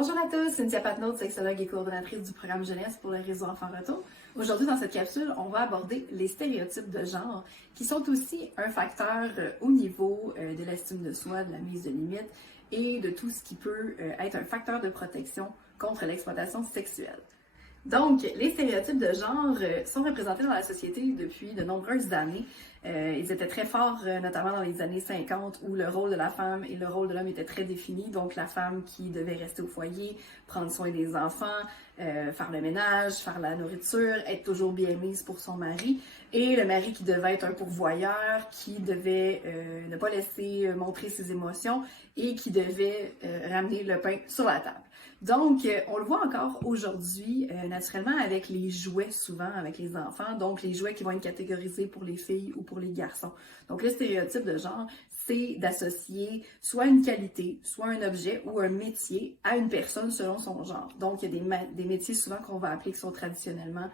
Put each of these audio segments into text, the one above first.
Bonjour à tous, Cynthia Patnaud, sexologue et coordonnatrice du programme Jeunesse pour le réseau Enfants Retour. Aujourd'hui, dans cette capsule, on va aborder les stéréotypes de genre qui sont aussi un facteur au niveau de l'estime de soi, de la mise de limites et de tout ce qui peut être un facteur de protection contre l'exploitation sexuelle. Donc, les stéréotypes de genre sont représentés dans la société depuis de nombreuses années. Ils étaient très forts, notamment dans les années 50, où le rôle de la femme et le rôle de l'homme étaient très définis. Donc, la femme qui devait rester au foyer, prendre soin des enfants, faire le ménage, faire la nourriture, être toujours bien mise pour son mari. Et le mari qui devait être un pourvoyeur, qui devait ne pas laisser montrer ses émotions et qui devait ramener le pain sur la table. Donc, on le voit encore aujourd'hui, naturellement, avec les jouets, souvent, avec les enfants. Donc, les jouets qui vont être catégorisés pour les filles ou pour les garçons. Donc, le stéréotype de genre, c'est d'associer soit une qualité, soit un objet ou un métier à une personne selon son genre. Donc, il y a des métiers souvent qu'on va appeler qui sont traditionnellement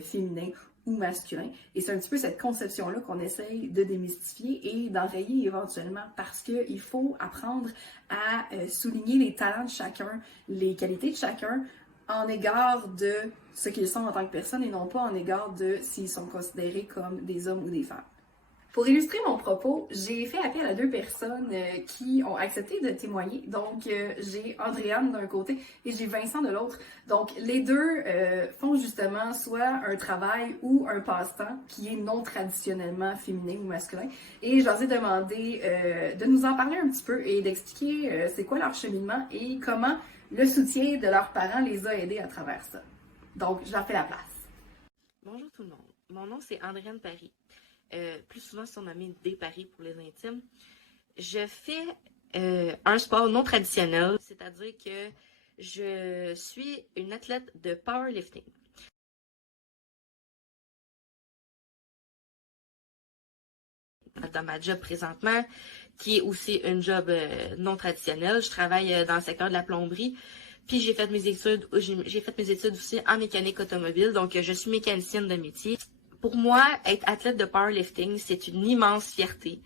féminins ou masculin. Et c'est un petit peu cette conception-là qu'on essaye de démystifier et d'enrayer éventuellement parce qu'il faut apprendre à souligner les talents de chacun, les qualités de chacun en égard de ce qu'ils sont en tant que personne et non pas en égard de s'ils sont considérés comme des hommes ou des femmes. Pour illustrer mon propos, j'ai fait appel à deux personnes qui ont accepté de témoigner. Donc, j'ai Andréane d'un côté et j'ai Vincent de l'autre. Donc, les deux font justement soit un travail ou un passe-temps qui est non traditionnellement féminin ou masculin. Et je leur ai demandé de nous en parler un petit peu et d'expliquer c'est quoi leur cheminement et comment le soutien de leurs parents les a aidés à travers ça. Donc, je leur fais la place. Bonjour tout le monde. Mon nom, c'est Andréane Paris. Plus souvent surnommé des paris pour les intimes. Je fais un sport non traditionnel, c'est-à-dire que je suis une athlète de powerlifting. Dans ma job présentement, qui est aussi une job non traditionnelle, je travaille dans le secteur de la plomberie. Puis j'ai fait mes études aussi en mécanique automobile, donc je suis mécanicienne de métier. Pour moi, être athlète de powerlifting, c'est une immense fierté.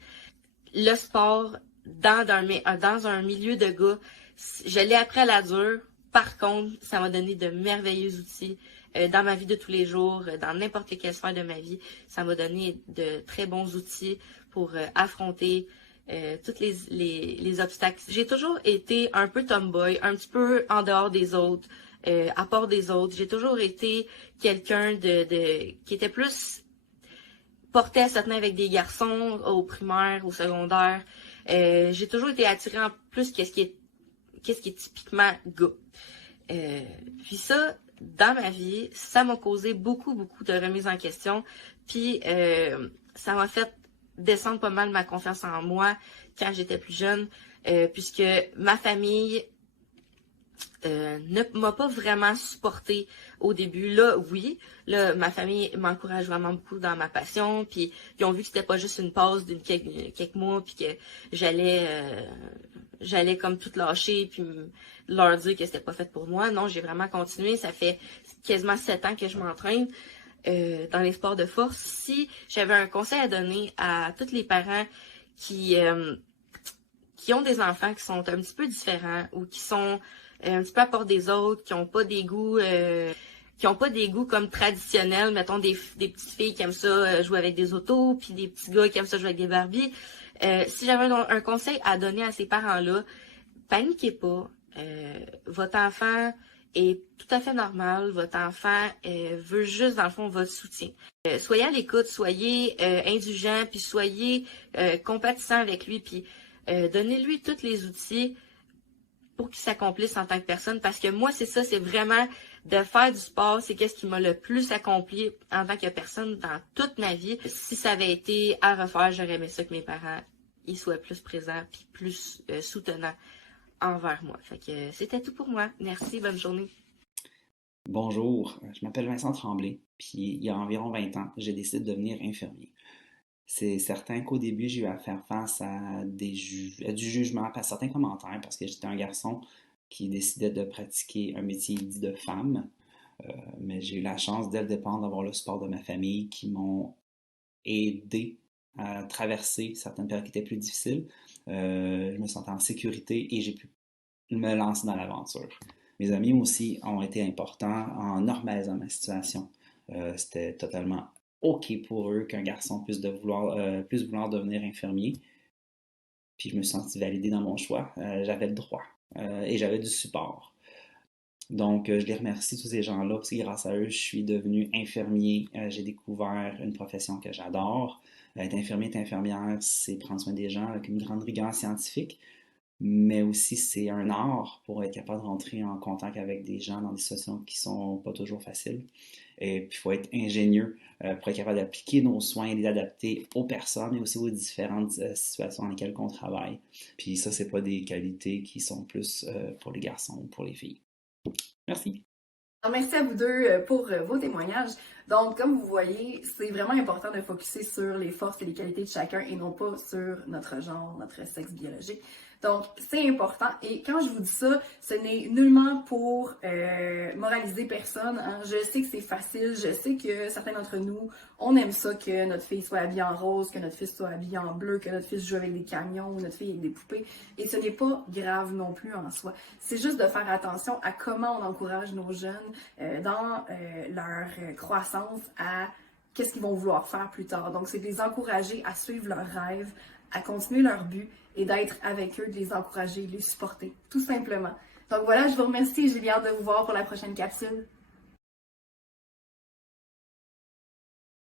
Le sport, dans un milieu de gars, je l'ai appris à la dure. Par contre, ça m'a donné de merveilleux outils dans ma vie de tous les jours, dans n'importe quelle sphère de ma vie. Ça m'a donné de très bons outils pour affronter tous les obstacles. J'ai toujours été un peu tomboy, un petit peu en dehors des autres. À part des autres. J'ai toujours été quelqu'un qui était plus porté à se tenir avec des garçons au primaire, au secondaire. J'ai toujours été attirée en plus qu'est-ce qui est typiquement gars. Puis ça, dans ma vie, ça m'a causé beaucoup, beaucoup de remises en question. Puis ça m'a fait descendre pas mal ma confiance en moi quand j'étais plus jeune, puisque ma famille ne m'a pas vraiment supporté au début. Là, oui. Là, ma famille m'encourage vraiment beaucoup dans ma passion. Puis ils ont vu que c'était pas juste une pause d'une quelques mois, puis que j'allais comme tout lâcher, puis leur dire que c'était pas fait pour moi. Non, j'ai vraiment continué. Ça fait quasiment 7 ans que je m'entraîne dans les sports de force. Si j'avais un conseil à donner à tous les parents qui ont des enfants qui sont un petit peu différents ou qui sont un petit peu à part des autres, qui n'ont pas des goûts comme traditionnels, mettons des petites filles qui aiment ça jouer avec des autos, puis des petits gars qui aiment ça jouer avec des Barbies. Si j'avais un conseil à donner à ces parents-là, paniquez pas. Votre enfant est tout à fait normal. Votre enfant veut juste, dans le fond, votre soutien. Soyez à l'écoute, soyez indulgent, puis soyez compatissant avec lui, puis donnez-lui tous les outils pour qu'il s'accomplisse en tant que personne. Parce que moi, c'est ça, c'est vraiment de faire du sport, c'est qu'est-ce qui m'a le plus accompli en tant que personne dans toute ma vie. Si ça avait été à refaire, j'aurais aimé ça que mes parents ils soient plus présents puis plus soutenants envers moi. Fait que c'était tout pour moi. Merci, bonne journée. Bonjour, je m'appelle Vincent Tremblay, puis il y a environ 20 ans, j'ai décidé de devenir infirmier. C'est certain qu'au début, j'ai eu à faire face à du jugement, à certains commentaires, parce que j'étais un garçon qui décidait de pratiquer un métier dit de femme. Mais j'ai eu la chance, dès le départ, d'avoir le support de ma famille qui m'ont aidé à traverser certaines périodes qui étaient plus difficiles. Je me sentais en sécurité et j'ai pu me lancer dans l'aventure. Mes amis aussi ont été importants en normalisant ma situation. C'était totalement OK pour eux qu'un garçon puisse vouloir devenir infirmier. Puis je me suis senti validé dans mon choix. J'avais le droit et j'avais du support. Donc, je les remercie, tous ces gens-là, parce que grâce à eux, je suis devenu infirmier. J'ai découvert une profession que j'adore. Être infirmier, être infirmière, c'est prendre soin des gens avec une grande rigueur scientifique, mais aussi c'est un art pour être capable de rentrer en contact avec des gens dans des situations qui sont pas toujours faciles. Et puis, il faut être ingénieux pour être capable d'appliquer nos soins et les adapter aux personnes, mais aussi aux différentes situations dans lesquelles on travaille. Puis ça, c'est pas des qualités qui sont plus pour les garçons ou pour les filles. Merci. Alors, merci à vous deux pour vos témoignages. Donc, comme vous voyez, c'est vraiment important de focuser sur les forces et les qualités de chacun et non pas sur notre genre, notre sexe biologique. Donc, c'est important. Et quand je vous dis ça, ce n'est nullement pour moraliser personne, hein. Je sais que c'est facile. Je sais que certains d'entre nous, on aime ça que notre fille soit habillée en rose, que notre fils soit habillé en bleu, que notre fils joue avec des camions ou notre fille avec des poupées. Et ce n'est pas grave non plus en soi. C'est juste de faire attention à comment on encourage nos jeunes dans leur croissance à qu'est-ce qu'ils vont vouloir faire plus tard. Donc, c'est de les encourager à suivre leurs rêves, à continuer leur but et d'être avec eux, de les encourager, de les supporter, tout simplement. Donc voilà, je vous remercie et j'ai bien hâte de vous voir pour la prochaine capsule.